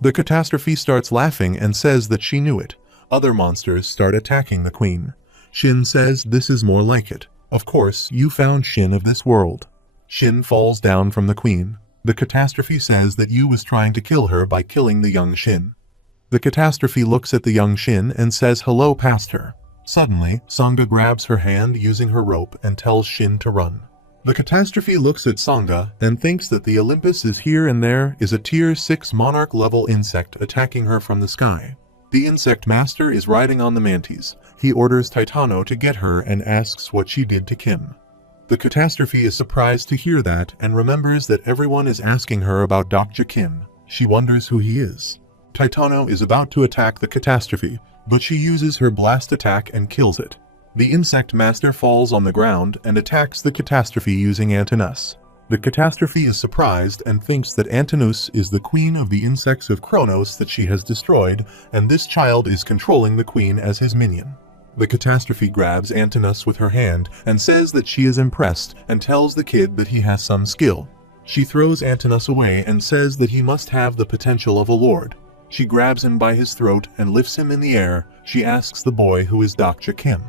The catastrophe starts laughing and says that she knew it. Other monsters start attacking the queen. Shin says this is more like it. Of course, you found Shin of this world. Shin falls down from the queen. The catastrophe says that Yu was trying to kill her by killing the young Shin. The catastrophe looks at the young Shin and says hello past her. Suddenly, Sangha grabs her hand using her rope and tells Shin to run. The catastrophe looks at Sangha and thinks that the Olympus is here and there is a tier 6 monarch-level insect attacking her from the sky. The insect master is riding on the mantis. He orders Titano to get her and asks what she did to Kim. The catastrophe is surprised to hear that and remembers that everyone is asking her about Dr. Kim. She wonders who he is. Titano is about to attack the catastrophe, but she uses her blast attack and kills it. The insect master falls on the ground and attacks the catastrophe using Antinous. The catastrophe is surprised and thinks that Antinous is the queen of the insects of Kronos that she has destroyed, and this child is controlling the queen as his minion. The catastrophe grabs Antinous with her hand and says that she is impressed and tells the kid that he has some skill. She throws Antinous away and says that he must have the potential of a lord. She grabs him by his throat and lifts him in the air. She asks the boy who is Dr. Kim.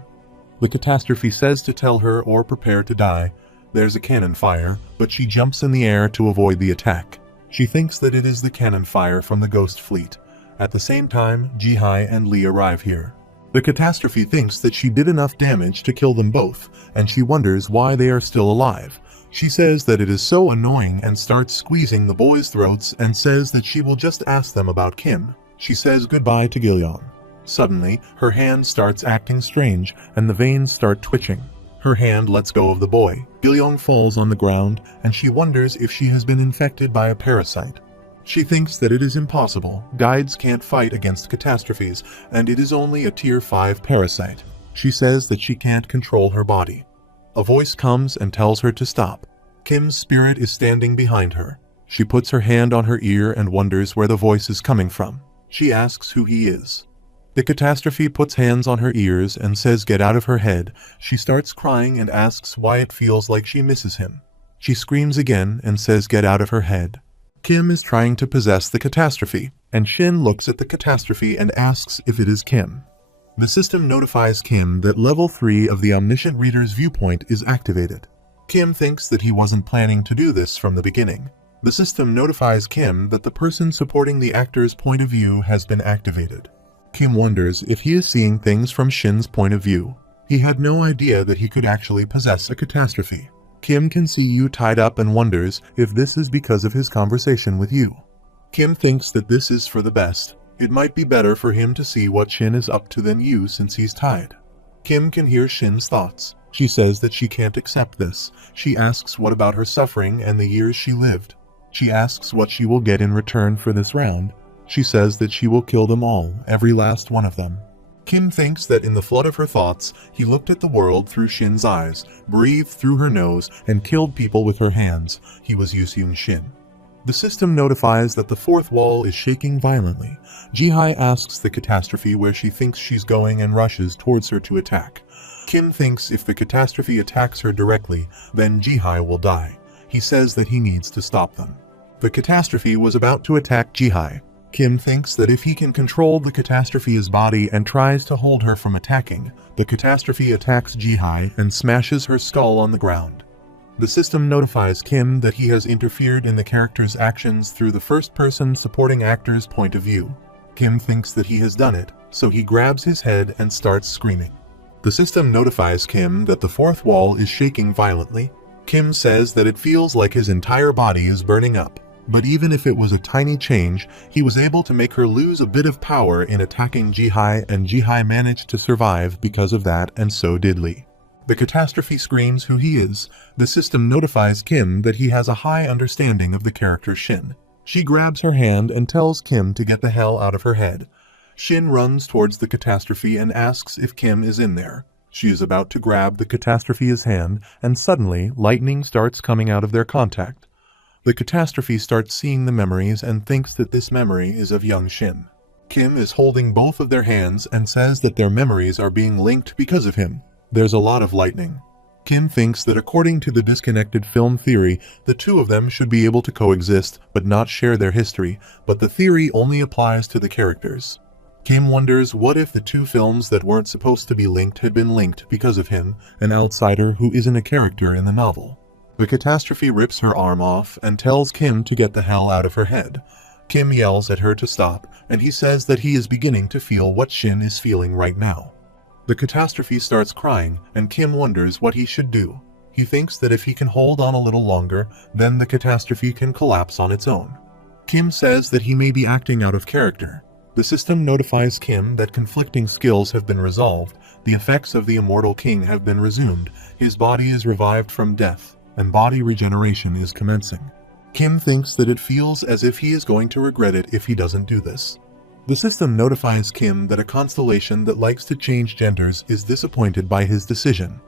The catastrophe says to tell her or prepare to die. There's a cannon fire, but she jumps in the air to avoid the attack. She thinks that it is the cannon fire from the Ghost Fleet. At the same time, Jihai and Lee arrive here. The catastrophe thinks that she did enough damage to kill them both, and she wonders why they are still alive. She says that it is so annoying and starts squeezing the boys' throats and says that she will just ask them about Kim. She says goodbye to Gillian. Suddenly, her hand starts acting strange and the veins start twitching. Her hand lets go of the boy. Gillian falls on the ground and she wonders if she has been infected by a parasite. She thinks that it is impossible. Guides can't fight against catastrophes, and it is only a tier 5 parasite. She says that she can't control her body. A voice comes and tells her to stop. Kim's spirit is standing behind her. She puts her hand on her ear and wonders where the voice is coming from. She asks who he is. The catastrophe puts hands on her ears and says get out of her head. She starts crying and asks why it feels like she misses him. She screams again and says get out of her head. Kim is trying to possess the catastrophe, and Shin looks at the catastrophe and asks if it is Kim. The system notifies Kim that level 3 of the Omniscient Reader's viewpoint is activated. Kim thinks that he wasn't planning to do this from the beginning. The system notifies Kim that the person supporting the actor's point of view has been activated. Kim wonders if he is seeing things from Shin's point of view. He had no idea that he could actually possess a catastrophe. Kim can see Yu tied up and wonders if this is because of his conversation with Yu. Kim thinks that this is for the best. It might be better for him to see what Shin is up to than Yu since he's tied. Kim can hear Shin's thoughts. She says that she can't accept this. She asks what about her suffering and the years she lived. She asks what she will get in return for this round. She says that she will kill them all, every last one of them. Kim thinks that in the flood of her thoughts, he looked at the world through Shin's eyes, breathed through her nose, and killed people with her hands. He was Yuseung Shin. The system notifies that the fourth wall is shaking violently. Jihai asks the catastrophe where she thinks she's going and rushes towards her to attack. Kim thinks if the catastrophe attacks her directly, then Jihai will die. He says that he needs to stop them. The catastrophe was about to attack Jihai. Kim thinks that if he can control the catastrophe's body and tries to hold her from attacking, the catastrophe attacks Jihai and smashes her skull on the ground. The system notifies Kim that he has interfered in the character's actions through the first-person supporting actor's point of view. Kim thinks that he has done it, so he grabs his head and starts screaming. The system notifies Kim that the fourth wall is shaking violently. Kim says that it feels like his entire body is burning up. But even if it was a tiny change, he was able to make her lose a bit of power in attacking Jihai, and Jihai managed to survive because of that, and so did Lee. The catastrophe screams who he is. The system notifies Kim that he has a high understanding of the character Shin. She grabs her hand and tells Kim to get the hell out of her head. Shin runs towards the catastrophe and asks if Kim is in there. She is about to grab the catastrophe's hand, and suddenly lightning starts coming out of their contact. The catastrophe starts seeing the memories and thinks that this memory is of young Shin. Kim is holding both of their hands and says that their memories are being linked because of him. There's a lot of lightning. Kim thinks that according to the disconnected film theory, the two of them should be able to coexist but not share their history, but the theory only applies to the characters. Kim wonders what if the two films that weren't supposed to be linked had been linked because of him, an outsider who isn't a character in the novel. The catastrophe rips her arm off and tells Kim to get the hell out of her head. Kim yells at her to stop, and he says that he is beginning to feel what Shin is feeling right now. The catastrophe starts crying, and Kim wonders what he should do. He thinks that if he can hold on a little longer, then the catastrophe can collapse on its own. Kim says that he may be acting out of character. The system notifies Kim that conflicting skills have been resolved, the effects of the immortal king have been resumed, his body is revived from death, and body regeneration is commencing. Kim thinks that it feels as if he is going to regret it if he doesn't do this. The system notifies Kim that a constellation that likes to change genders is disappointed by his decision.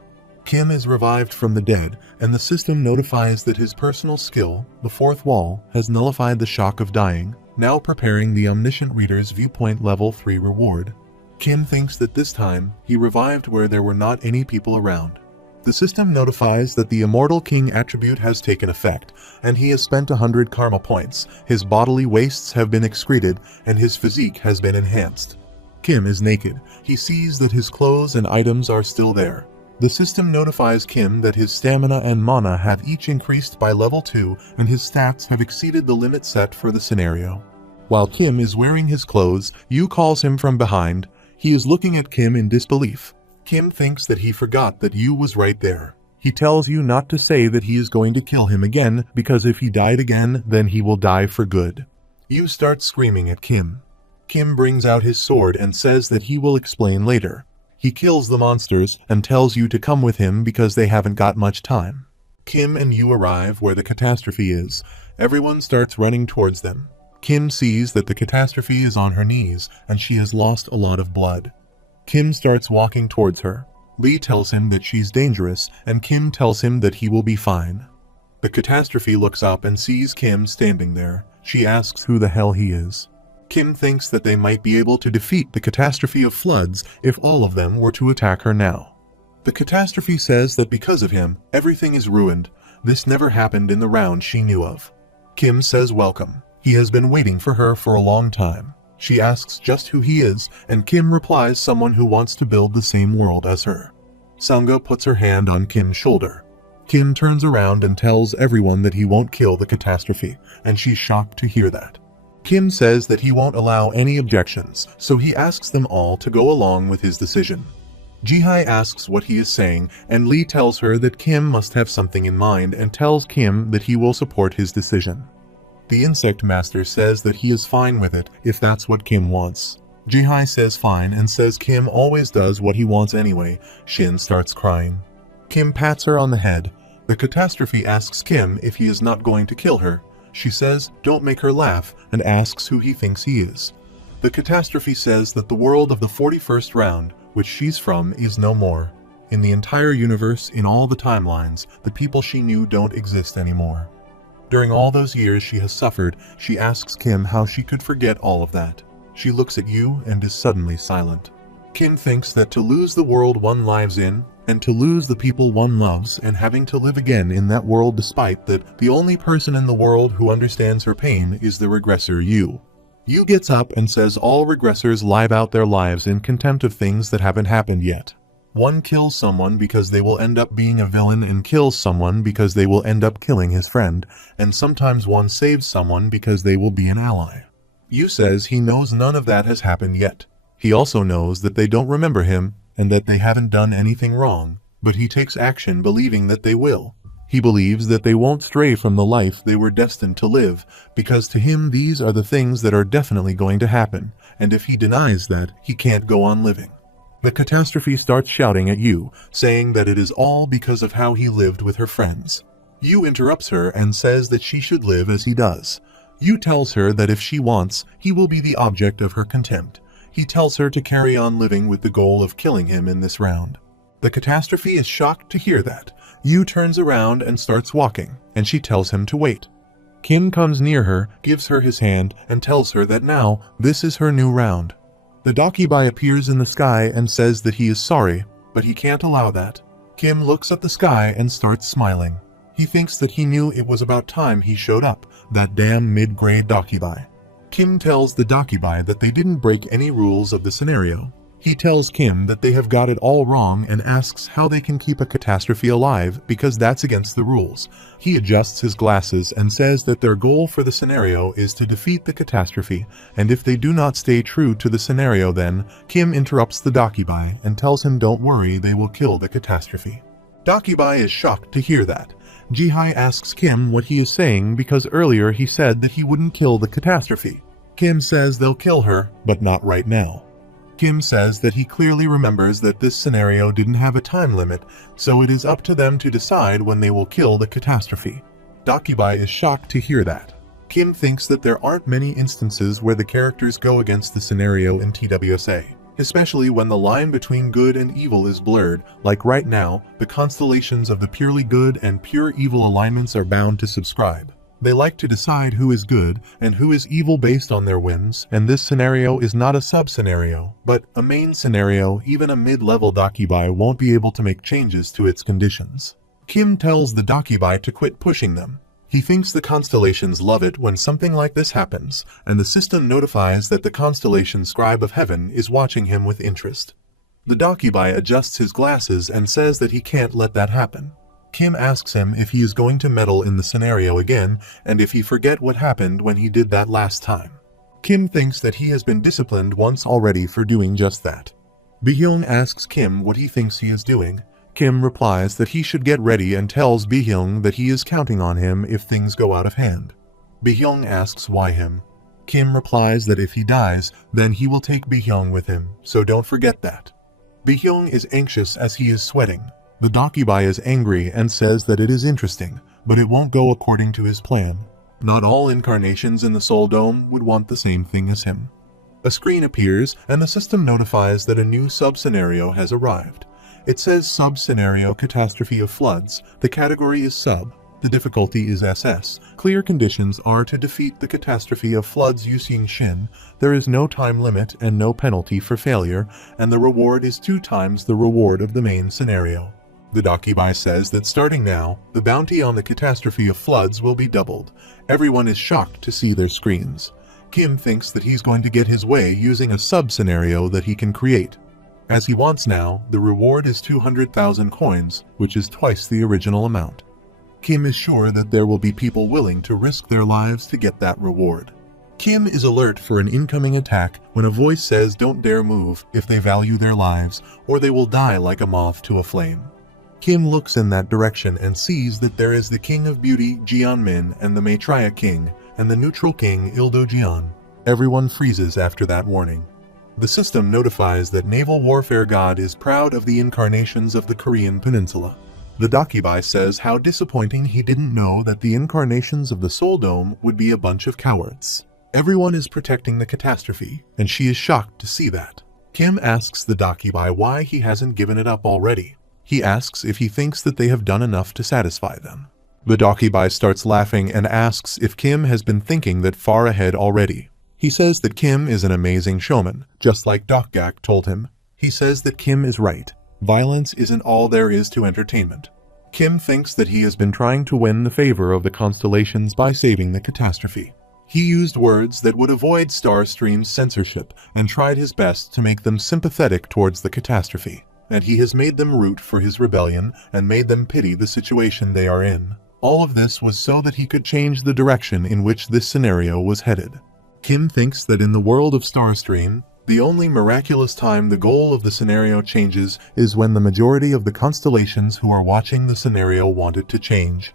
Kim is revived from the dead, and the system notifies that his personal skill, the fourth wall, has nullified the shock of dying, now preparing the Omniscient Reader's Viewpoint Level 3 reward. Kim thinks that this time, he revived where there were not any people around. The system notifies that the Immortal King attribute has taken effect, and he has spent 100 karma points, his bodily wastes have been excreted, and his physique has been enhanced. Kim is naked. He sees that his clothes and items are still there. The system notifies Kim that his stamina and mana have each increased by level 2, and his stats have exceeded the limit set for the scenario. While Kim is wearing his clothes, Yu calls him from behind. He is looking at Kim in disbelief. Kim thinks that he forgot that Yu was right there. He tells Yu not to say that he is going to kill him again, because if he died again, then he will die for good. Yu starts screaming at Kim. Kim brings out his sword and says that he will explain later. He kills the monsters and tells Yu to come with him because they haven't got much time. Kim and Yu arrive where the catastrophe is. Everyone starts running towards them. Kim sees that the catastrophe is on her knees and she has lost a lot of blood. Kim starts walking towards her. Lee tells him that she's dangerous, and Kim tells him that he will be fine. The catastrophe looks up and sees Kim standing there. She asks who the hell he is. Kim thinks that they might be able to defeat the catastrophe of floods if all of them were to attack her now. The catastrophe says that because of him, everything is ruined. This never happened in the round she knew of. Kim says welcome. He has been waiting for her for a long time. She asks just who he is, and Kim replies someone who wants to build the same world as her. Sangha puts her hand on Kim's shoulder. Kim turns around and tells everyone that he won't kill the catastrophe, and she's shocked to hear that. Kim says that he won't allow any objections, so he asks them all to go along with his decision. Jihai asks what he is saying, and Lee tells her that Kim must have something in mind and tells Kim that he will support his decision. The Insect Master says that he is fine with it if that's what Kim wants. Jihai says fine and says Kim always does what he wants anyway. Shin starts crying. Kim pats her on the head. The catastrophe asks Kim if he is not going to kill her. She says don't make her laugh and asks who he thinks he is. The catastrophe says that the world of the 41st round, which she's from, is no more. In the entire universe, in all the timelines, the people she knew don't exist anymore. During all those years she has suffered, she asks Kim how she could forget all of that. She looks at Yu and is suddenly silent. Kim thinks that to lose the world one lives in, and to lose the people one loves, and having to live again in that world despite that, the only person in the world who understands her pain is the regressor Yu. Yu gets up and says all regressors live out their lives in contempt of things that haven't happened yet. One kills someone because they will end up being a villain and kills someone because they will end up killing his friend, and sometimes one saves someone because they will be an ally. Yu says he knows none of that has happened yet. He also knows that they don't remember him and that they haven't done anything wrong, but he takes action believing that they will. He believes that they won't stray from the life they were destined to live, because to him these are the things that are definitely going to happen, and if he denies that, he can't go on living. The catastrophe starts shouting at Yu, saying that it is all because of how he lived with her friends. Yu interrupts her and says that she should live as he does. Yu tells her that if she wants, he will be the object of her contempt. He tells her to carry on living with the goal of killing him in this round. The catastrophe is shocked to hear that. Yu turns around and starts walking, and she tells him to wait. Kim comes near her, gives her his hand, and tells her that now, this is her new round. The Dakibai appears in the sky and says that he is sorry, but he can't allow that. Kim looks at the sky and starts smiling. He thinks that he knew it was about time he showed up, that damn mid-grade Dakibai. Kim tells the Dakibai that they didn't break any rules of the scenario. He tells Kim that they have got it all wrong and asks how they can keep a catastrophe alive because that's against the rules. He adjusts his glasses and says that their goal for the scenario is to defeat the catastrophe, and if they do not stay true to the scenario then, Kim interrupts the Dakibai and tells him don't worry, they will kill the catastrophe. Dakibai is shocked to hear that. Jihai asks Kim what he is saying because earlier he said that he wouldn't kill the catastrophe. Kim says they'll kill her, but not right now. Kim says that he clearly remembers that this scenario didn't have a time limit, so it is up to them to decide when they will kill the catastrophe. Dakibai is shocked to hear that. Kim thinks that there aren't many instances where the characters go against the scenario in TWSA, especially when the line between good and evil is blurred, like right now, the constellations of the purely good and pure evil alignments are bound to subscribe. They like to decide who is good and who is evil based on their wins, and this scenario is not a sub-scenario, but a main scenario. Even a mid-level Dakibai won't be able to make changes to its conditions. Kim tells the Dakibai to quit pushing them. He thinks the constellations love it when something like this happens, and the system notifies that the constellation Scribe of Heaven is watching him with interest. The Dakibai adjusts his glasses and says that he can't let that happen. Kim asks him if he is going to meddle in the scenario again and if he forget what happened when he did that last time. Kim thinks that he has been disciplined once already for doing just that. Bi-hyung asks Kim what he thinks he is doing. Kim replies that he should get ready and tells Bi-hyung that he is counting on him if things go out of hand. Bi-hyung asks why him. Kim replies that if he dies, then he will take Bi-hyung with him, so don't forget that. Bi-hyung is anxious as he is sweating. The Dakibai is angry and says that it is interesting, but it won't go according to his plan. Not all incarnations in the Soul Dome would want the same thing as him. A screen appears and the system notifies that a new sub-scenario has arrived. It says Sub-Scenario Catastrophe of Floods. The category is Sub. The difficulty is SS. Clear conditions are to defeat the catastrophe of floods using Shin. There is no time limit and no penalty for failure, and the reward is 2 times the reward of the main scenario. The Dakibai says that starting now, the bounty on the catastrophe of floods will be doubled. Everyone is shocked to see their screens. Kim thinks that he's going to get his way using a sub-scenario that he can create. As he wants now, the reward is 200,000 coins, which is twice the original amount. Kim is sure that there will be people willing to risk their lives to get that reward. Kim is alert for an incoming attack when a voice says don't dare move if they value their lives, or they will die like a moth to a flame. Kim looks in that direction and sees that there is the King of Beauty, Jianmin, and the Maitreya King, and the neutral king, Ildo Jian. Everyone freezes after that warning. The system notifies that Naval Warfare God is proud of the incarnations of the Korean Peninsula. The Dakibai says how disappointing he didn't know that the incarnations of the Soul Dome would be a bunch of cowards. Everyone is protecting the catastrophe, and she is shocked to see that. Kim asks the Dakibai why he hasn't given it up already. He asks if he thinks that they have done enough to satisfy them. The Dakibai starts laughing and asks if Kim has been thinking that far ahead already. He says that Kim is an amazing showman, just like Dokgak told him. He says that Kim is right. Violence isn't all there is to entertainment. Kim thinks that he has been trying to win the favor of the constellations by saving the catastrophe. He used words that would avoid Starstream's censorship and tried his best to make them sympathetic towards the catastrophe. And he has made them root for his rebellion and made them pity the situation they are in. All of this was so that he could change the direction in which this scenario was headed. Kim thinks that in the world of Starstream, the only miraculous time the goal of the scenario changes is when the majority of the constellations who are watching the scenario want it to change.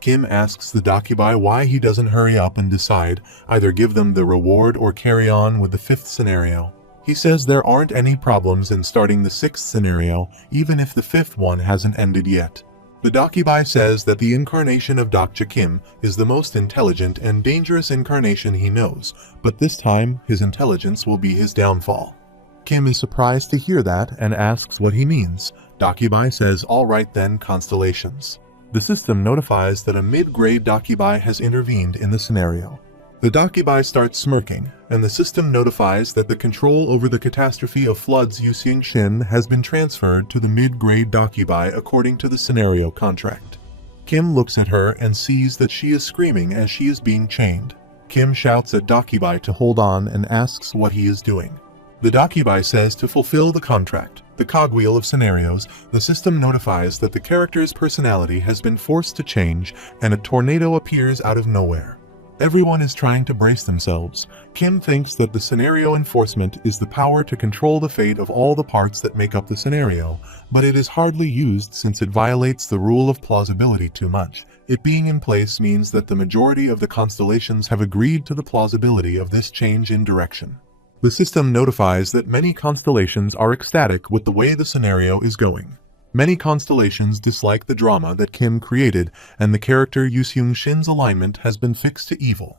Kim asks the Dakibai why he doesn't hurry up and decide, either give them the reward or carry on with the 5th scenario. He says there aren't any problems in starting the 6th scenario, even if the 5th one hasn't ended yet. The Dakibai says that the incarnation of Dokja Kim is the most intelligent and dangerous incarnation he knows, but this time his intelligence will be his downfall. Kim is surprised to hear that and asks what he means. Dakibai says, "Alright then, constellations." The system notifies that a mid-grade Dakibai has intervened in the scenario. The Dakibai starts smirking, and the system notifies that the control over the catastrophe of floods using Shin has been transferred to the mid-grade Dakibai according to the scenario contract. Kim looks at her and sees that she is screaming as she is being chained. Kim shouts at Dakibai to hold on and asks what he is doing. The Dakibai says to fulfill the contract. The cogwheel of scenarios, the system notifies that the character's personality has been forced to change and a tornado appears out of nowhere. Everyone is trying to brace themselves. Kim thinks that the scenario enforcement is the power to control the fate of all the parts that make up the scenario, but it is hardly used since it violates the rule of plausibility too much. It being in place means that the majority of the constellations have agreed to the plausibility of this change in direction. The system notifies that many constellations are ecstatic with the way the scenario is going. Many constellations dislike the drama that Kim created, and the character Yuseung Shin's alignment has been fixed to evil.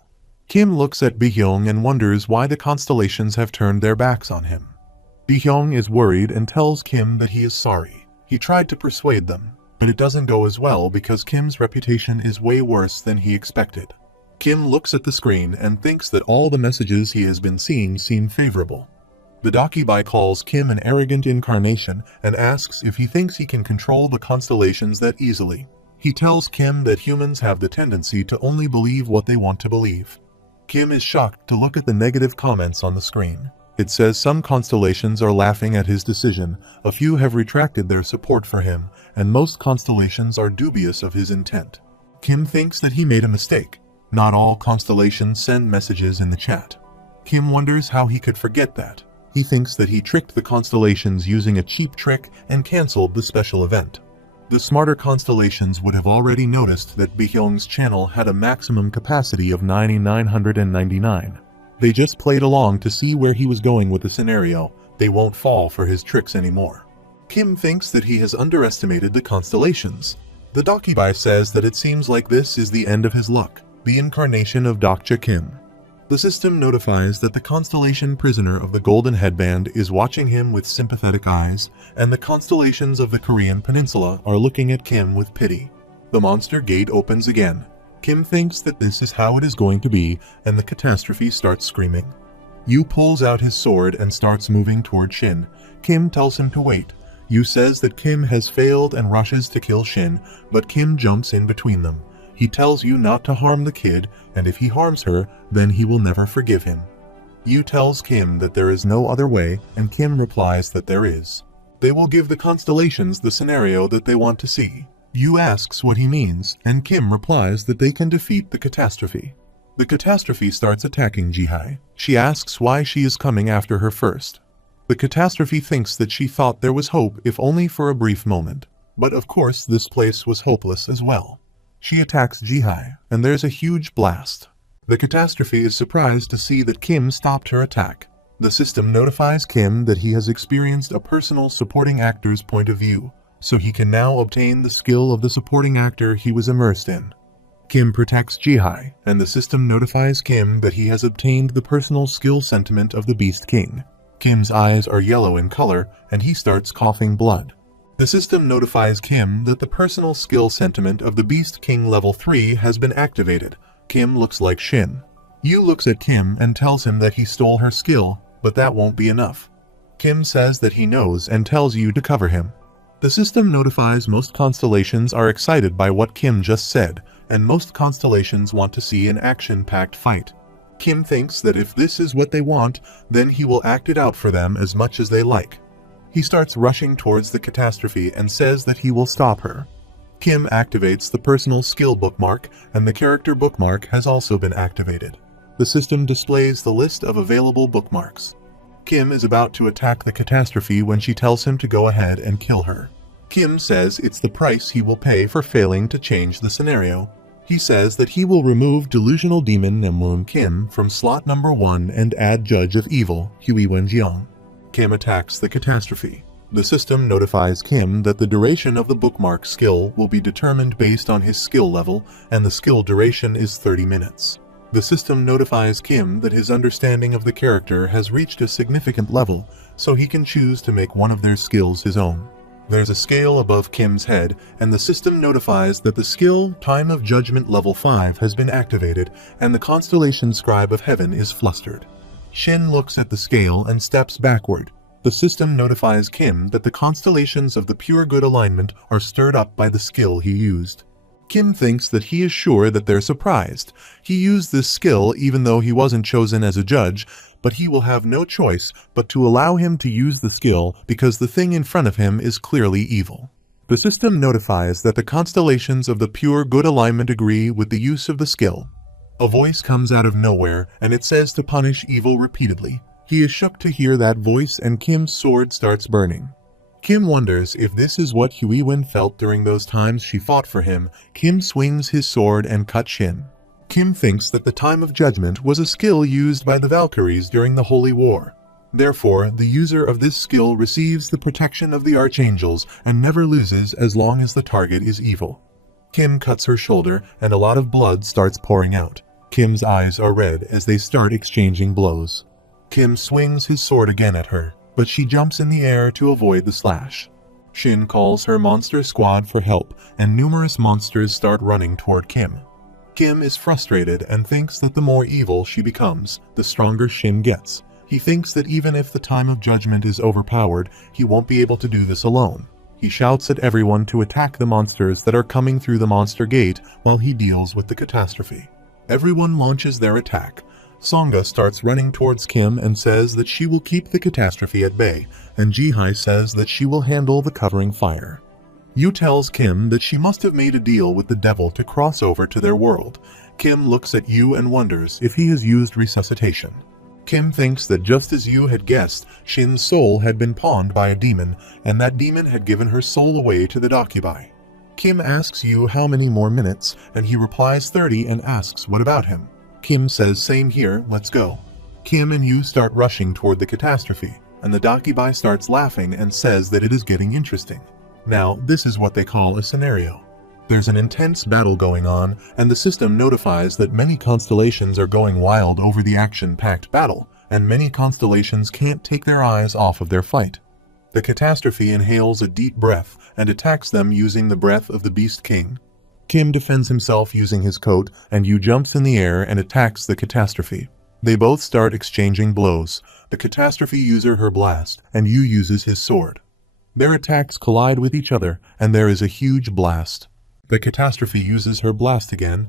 Kim looks at Bihyung and wonders why the constellations have turned their backs on him. Bihyung is worried and tells Kim that he is sorry. He tried to persuade them, but it doesn't go as well because Kim's reputation is way worse than he expected. Kim looks at the screen and thinks that all the messages he has been seeing seem favorable. The Dakibai calls Kim an arrogant incarnation and asks if he thinks he can control the constellations that easily. He tells Kim that humans have the tendency to only believe what they want to believe. Kim is shocked to look at the negative comments on the screen. It says some constellations are laughing at his decision, a few have retracted their support for him, and most constellations are dubious of his intent. Kim thinks that he made a mistake. Not all constellations send messages in the chat. Kim wonders how he could forget that. He thinks that he tricked the constellations using a cheap trick and cancelled the special event. The smarter constellations would have already noticed that Bihyung's channel had a maximum capacity of 9,999. They just played along to see where he was going with the scenario. They won't fall for his tricks anymore. Kim thinks that he has underestimated the constellations. The Dakibai says that it seems like this is the end of his luck. The incarnation of Dokja Kim. The system notifies that the constellation prisoner of the golden headband is watching him with sympathetic eyes, and the constellations of the Korean peninsula are looking at Kim with pity. The monster gate opens again. Kim thinks that this is how it is going to be, and the catastrophe starts screaming. Yu pulls out his sword and starts moving toward Shin. Kim tells him to wait. Yu says that Kim has failed and rushes to kill Shin, but Kim jumps in between them. He tells Yu not to harm the kid, and if he harms her, then he will never forgive him. Yu tells Kim that there is no other way, and Kim replies that there is. They will give the constellations the scenario that they want to see. Yu asks what he means, and Kim replies that they can defeat the catastrophe. The catastrophe starts attacking Jihai. She asks why she is coming after her first. The catastrophe thinks that she thought there was hope if only for a brief moment. But of course this place was hopeless as well. She attacks Jihai, and there's a huge blast. The catastrophe is surprised to see that Kim stopped her attack. The system notifies Kim that he has experienced a personal supporting actor's point of view, so he can now obtain the skill of the supporting actor he was immersed in. Kim protects Jihai, and the system notifies Kim that he has obtained the personal skill sentiment of the Beast King. Kim's eyes are yellow in color, and he starts coughing blood. The system notifies Kim that the personal skill sentiment of the Beast King level 3 has been activated. Kim looks like Shin. Yu looks at Kim and tells him that he stole her skill, but that won't be enough. Kim says that he knows and tells Yu to cover him. The system notifies most constellations are excited by what Kim just said, and most constellations want to see an action-packed fight. Kim thinks that if this is what they want, then he will act it out for them as much as they like. He starts rushing towards the catastrophe and says that he will stop her. Kim activates the personal skill bookmark, and the character bookmark has also been activated. The system displays the list of available bookmarks. Kim is about to attack the catastrophe when she tells him to go ahead and kill her. Kim says it's the price he will pay for failing to change the scenario. He says that he will remove delusional demon Nemlun Kim from slot number 1 and add Judge of Evil, Hui Wenjiang. Kim attacks the catastrophe. The system notifies Kim that the duration of the bookmark skill will be determined based on his skill level, and the skill duration is 30 minutes. The system notifies Kim that his understanding of the character has reached a significant level, so he can choose to make one of their skills his own. There's a scale above Kim's head, and the system notifies that the skill Time of Judgment Level 5 has been activated, and the Constellation Scribe of Heaven is flustered. Shin looks at the scale and steps backward. The system notifies Kim that the constellations of the pure good alignment are stirred up by the skill he used. Kim thinks that he is sure that they're surprised. He used this skill even though he wasn't chosen as a judge, but he will have no choice but to allow him to use the skill because the thing in front of him is clearly evil. The system notifies that the constellations of the pure good alignment agree with the use of the skill. A voice comes out of nowhere, and it says to punish evil repeatedly. He is shook to hear that voice, and Kim's sword starts burning. Kim wonders if this is what Huiwen felt during those times she fought for him. Kim swings his sword and cuts Shin. Kim thinks that the Time of Judgment was a skill used by the Valkyries during the Holy War. Therefore, the user of this skill receives the protection of the Archangels and never loses as long as the target is evil. Kim cuts her shoulder, and a lot of blood starts pouring out. Kim's eyes are red as they start exchanging blows. Kim swings his sword again at her, but she jumps in the air to avoid the slash. Shin calls her monster squad for help, and numerous monsters start running toward Kim. Kim is frustrated and thinks that the more evil she becomes, the stronger Shin gets. He thinks that even if the Time of Judgment is overpowered, he won't be able to do this alone. He shouts at everyone to attack the monsters that are coming through the monster gate while he deals with the catastrophe. Everyone launches their attack. Songa starts running towards Kim and says that she will keep the catastrophe at bay, and Jihai says that she will handle the covering fire. Yu tells Kim that she must have made a deal with the devil to cross over to their world. Kim looks at Yu and wonders if he has used resuscitation. Kim thinks that just as Yu had guessed, Shin's soul had been pawned by a demon, and that demon had given her soul away to the Dakubai. Kim asks Yu how many more minutes, and he replies 30 and asks what about him. Kim says same here, let's go. Kim and Yu start rushing toward the catastrophe, and the Dakubai starts laughing and says that it is getting interesting. Now, this is what they call a scenario. There's an intense battle going on, and the system notifies that many constellations are going wild over the action-packed battle, and many constellations can't take their eyes off of their fight. The catastrophe inhales a deep breath and attacks them using the breath of the Beast King. Kim defends himself using his coat, and Yu jumps in the air and attacks the catastrophe. They both start exchanging blows. The catastrophe uses her blast, and Yu uses his sword. Their attacks collide with each other, and there is a huge blast. The catastrophe uses her blast again,